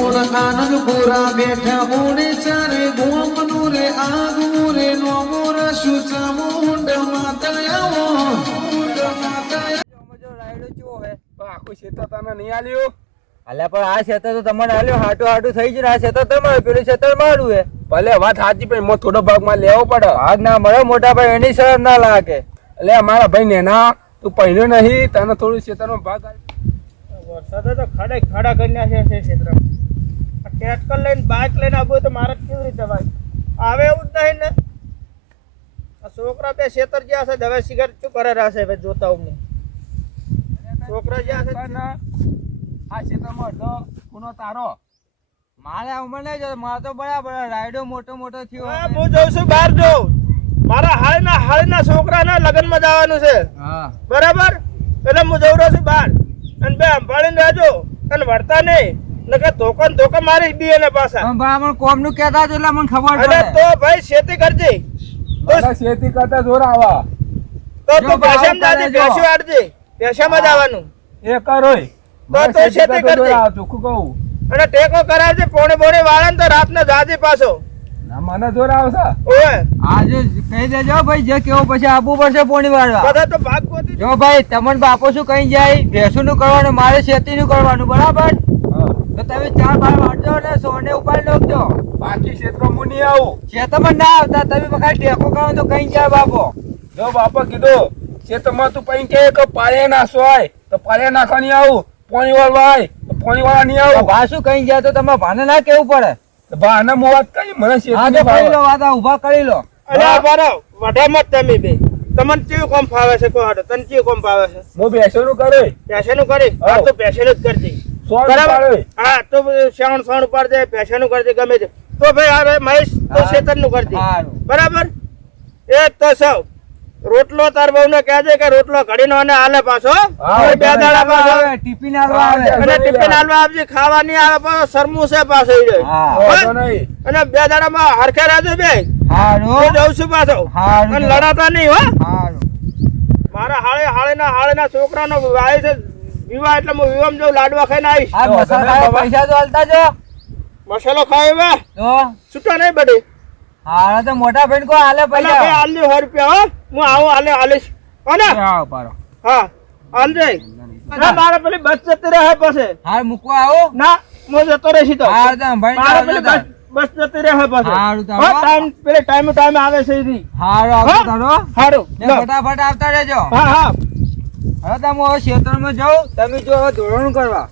આનંદપુરા બેઠા ઓણે ચારે ગોમનું રે આગવું રે નોમો રસુ ચામુંડ માતળ્યાવો મુંડ માતળ્યા આખું ક્ષેત્ર તને નહીં આલ્યું અલ્યા પણ આ ક્ષેત્ર તો તમારે હાલ્યો હાટું હાટું થઈ ગયું આ ક્ષેત્ર તમારું પેલું ક્ષેત્ર મારું હે. ભલે વાત સાચી પણ મોં થોડો ભાગમાં લેવો પડે. ભાગ ના મળે મોટા ભાઈ એની શરમ ના લાગે. એટલે મારા ભાઈ નેના તું પહેર્યો નહીં તને થોડું ક્ષેત્રનો ભાગ આલ. વરસાદે તો ખડે ખાડા કરી નાખ્યા છે ક્ષેત્રમાં ટ્રેક્ટર લઈને બાઇક લઈને આવું તો મારે કેવી રીતે ભાઈ આવે એવું જ નહીં ને. આ છોકરા બે ખેતર જ્યાં છે દવા સિગારેટ શું કરે રહેશે ભાઈ જોતા હું છોકરા જ્યાં છે. આ ક્ષેત્રમાં અડધો ખૂણો તારો. મારે ઉંમર નહીં મારે તો બરાબર રાયડો મોટો મોટો થયો હા, હું જઉં છું બહાર જઉં. મારા હાલના હાલના છોકરાના લગ્નમાં જવાનું છે. હા. બરાબર? એટલે હું જઉં રહ્યો છું બહાર. અને બે સંભાળીને રહેજો અને વળતા નહીં. નકર ધોકા ને ધોકા બી એને પાછા. ભાઈ મને કોમનું કહેતા હતા એટલે મને ખબર પડે. તો ભાઈ ખેતી કરજે. તો ખેતી કરતા જોર આવા. તો તું પેશામાં જો. પેશી વાળજે પેશામાં જવાનું. એ કરોય મારે તો ખેતી કરજે. ચોખ્ખું કહું. અને ટેકો કરાવજે પોણે પોણે વાળા ને તો રાતના જાજે પાછો. મને જોર આવશે? ઓય. આજે કહી દેજો ભાઈ જે કેવો પછી આપવું પડશે પોણી વાળવા. બધા તો ભાગ ગોતી જો ભાઈ તમને બાપો શું કઈ જાય? ભેંસું નું કરવાનું મારે ખેતી નું કરવાનું બરાબર? હા. તો તમે ચાર બાર વાંચો ને સોને ઉપાડી નાખજો. બાકી ક્ષેત્રો હું નહીં આવું. ક્ષેત્રમાં ના આવતા તમે બખાય ટેકો કરો તો કઈ જાય બાપો. જો બાપો કીધું ક્ષેત્રમાં તું કઈ કે કે પાળે હોય તો પાળે નાખવાની આવું. પોણી વાળવા તો પોણી વાળા નહીં આવું. ભા શું કઈ જાય તો તમારે ભાને ના કેવું પડે? કરી મને કરી લો. આ કરી લો બારો તમે બે. તમને કેવું કોમ ફાવે છે? કહો હાડો તને કેવું કોમ ફાવે છે? હું કરે. પેશેનું કરી? હા. આ તો પેશેનું જ કરજે. બરાબર? હા તો શ્રાવણ સોણ ઉપર દે પેશેનું કરજે ગમે તે. તો ભાઈ અરે મહેશ તો. શેતરનું કરજે. બરાબર? એ તો સૌ. રોટલો તાર બહુ ને કહેજે કે રોટલો ઘડીનો અને આલે પાછો. બે દાડા પાછો. આવે, ટિફિન આલવા આવે. અને ટિફિન આલવા આવજે ખાવા નહીં આવે પાછો શરમું છે પાછો ઈ અને બે દાડામાં હરખે રહેજો બે. હું હારું જઉં છું પાછો. અને લડાતા નહીં હો. મારા હાળે હાડેના છોકરા નો વાય છે વિવાહ એટલે હું વિવાહ જઉં લાડવા ખાઈને આવીશ. ખાવા પૈસા તો હાલતા જો મસાલો ખાય વે તો? છૂટા નહીં બધી. હારા તો મોટા ભાઈ કો હાલે પૈસા. ભાઈ પૈસા હાલ સો રૂપિયા હો. હું આવું હાલે હાલીશ હો આવો પારો હા હાલ જઈ ના. મારે પેલી બસ જતી રહે પાસે. હા મૂકવા આવો. ના હું જતો રહેશી તો. હા તો ભાઈ મારે પેલી બસ બસ જતી રહે પાસે. હારું તો ટાઈમ પેલે ટાઈમ ટાઈમ આવે છે ઈ હારો આવતો હા? તારો. સારું ફટાફટ આવતા રહેજો. હા હા. હવે તમે હવે ક્ષેત્રમાં જાઓ તમે જો હવે ધોરણ કરવા.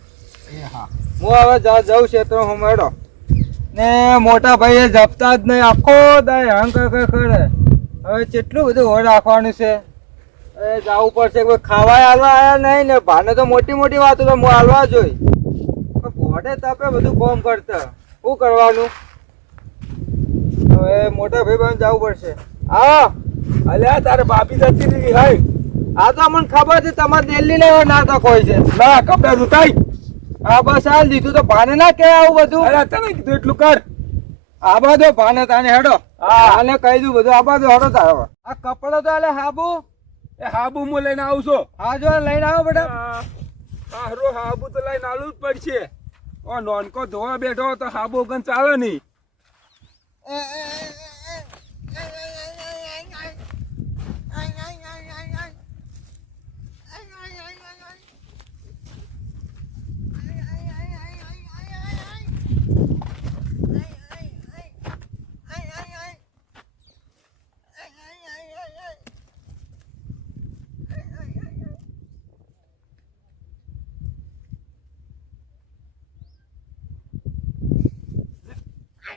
હું. હવે જા- જાઉં ક્ષેત્ર હમેડો ને મોટા ભાઈ જપતા જ નહીં. આખો દાય હંગ કર. હવે કેટલું બધું હોડ રાખવાનું છે? હવે જવું પડશે કોઈ ખાવા હાલવા આવ્યા નહીં ને ભાને તો મોટી મોટી વાતો તો હું હાલવા જોઈ. ભોડે તાપે બધું કોમ કરતા. શું કરવાનું? હવે મોટા ભાઈ બહેન જવું પડશે. હા, અલ્યા તારે બાપી જતી રહી. હાય આ તો મને ખબર છે તમારે દિલ્હી લેવા નાટક હોય છે. ના, કપડા રૂતાઈ આ બસ હાલ દીધું તો ભાને ના કે આવું બધું. અરે તને કીધું એટલું કર. આ બધો ભાને તાને હેડો. હા. આને કહી દઉં બધું. આ દો હેડો તારો આ કપડો તો હાલે હાબુ. એ હાબુ હું લઈને આવું છું. હા જો લઈને આવો બેટા. હારો હાબુ તો લઈને આવું જ પડશે. ઓ નોનકો ધોવા બેઠો તો હાબુ વગર ચાલે નહીં.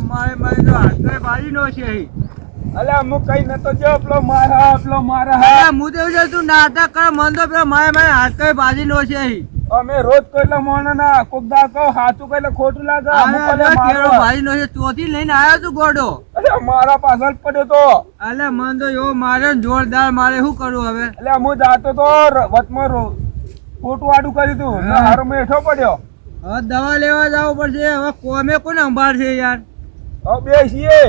મારે મારે તો હાથે બાજી નો છે અલે અમુક કઈ જો પેલો મારા પેલો મારા. હા અરે હું તો એવું તું નાટક કરે મન તો પેલો મારે મારે હાથ બાજી નો છે અમે રોજ કોઈ એટલે મોણ ના કોક દા કહો કઈ ખોટું લાગે અમુક અરે નો છે ચોથી લઈને આવ્યો તું ગોડો. અલે મારા પાછળ જ પડ્યો તો. અલે મન તો એવો મારે ને જોરદાર મારે શું કરું હવે? એટલે હું જાતો તો વચમાં રો- ખોટું આડું કર્યું તું. ને. હારો મેં પડ્યો. હવે દવા લેવા જવું પડશે હવે કોમે કોને સંભાળશે યાર? હવે બેસીએ.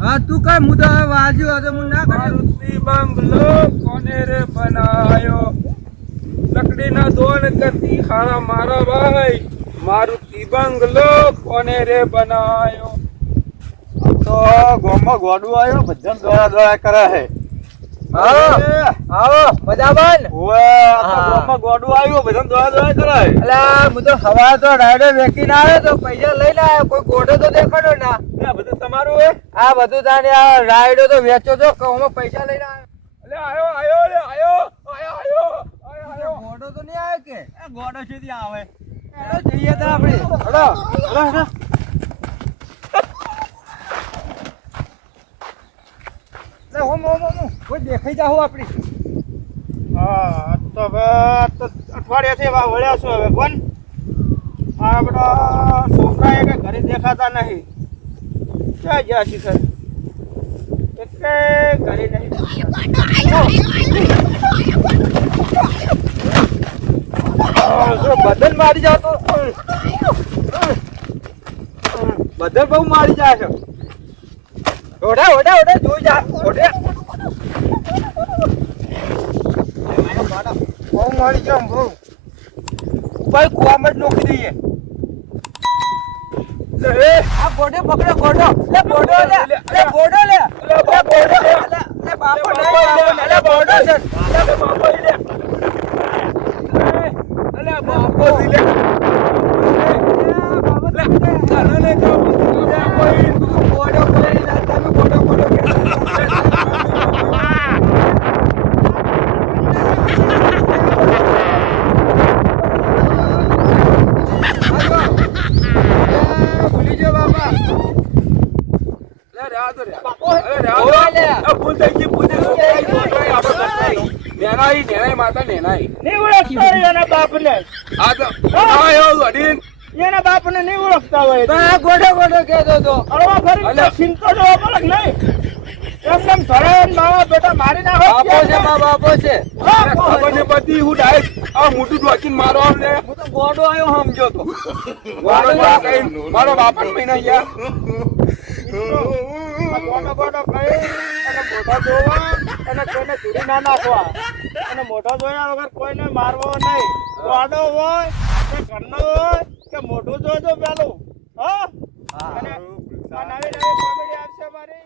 હા તું કઈ હું તો વાજ્યું હવે હું ના કરું બંગલો કોને રે બનાયો? લકડીના દોણ કરતી ખાણા મારા ભાઈ. મારુતિ બંગલો કોને રે બનાયો? તો ગામમાં ગોડું આવ્યો ભજન દોડા દોડા કરે હે. આવો મજામાં આ. ગામમાં ગોડું આવ્યું ભજન દોડા દોડા કરે એટલે અલા હું તો સવાર તો રાઈડર વેકીને આવ્યો તો પૈસા લઈને આવ્યો કોઈ ગોડો તો દેખાડો ના. આ તમારું એ? આ બધું તાને આ રાઈડો તો વેચો તો કહું પૈસા લઈને આવ્યો? એટલે આયો આયો લે આયો આયો આયો આયો ગોડો તો નહીં આવ્યો કે? એ ગોડો સુધી આવે? હેલો, જઈએ તો આપણે. હલો હલો હલો લે, હોમ હોમ હોમ કોઈ દેખાઈ જાઓ આપણી. હા તો હવે તો અઠવાડિયાથી વળ્યા છું હવે કોણ? મારા બધા છોકરા એ ઘરે દેખાતા નહીં. ક્યાં જા શિખર એટલે ઘરે નહીં. બદન મારી જાવ તો બદન બહુ મારી જાય છે. ઓડા ઓડા ઓડા જોઈ જા ઓડા બહુ મારી જાવ બહુ. ભાઈ કુવામાં જ નોખી દઈએ. લે આ ગોડો પકડો ગોડો. લે ગોડો લે. લે ગોડો લે. લે ગોડો લે. લે. લે બાપો લે લે ગોડો છે. અલે બાપો લે અલે બાપો ઈ લે ચાલો ને તો અલે કોઈ ગોડો કરી ના તમે ગોડો ગોડો કે ભૂલી ગયો બાપા લે રેવા દો રે અરે રેવા દો ઓય લે. આ માતા નેનાઈ ઓળખતા બાપને આ તો આયો અડીન એના બાપને નહીં ઓળખતા હોય તો આ ગોડો ગોડો ને બાપો છે છે હા, હું ડાયરેક્ટ આ મોટું ડોકીને મારો આમને હું તો ગોડો આયો સમજો તો બાપ મારો બાપ જ મહિના મોઢા જોવા અને કોઈને ચૂરી ના નાખવા. અને મોઢા જોયા વગર કોઈને મારવો નહીં. વાડો હોય કે ઘરનો હોય કે મોઢું જોજો પેલું. હા? અને નવી નવી કોમેડી આવશે મારી.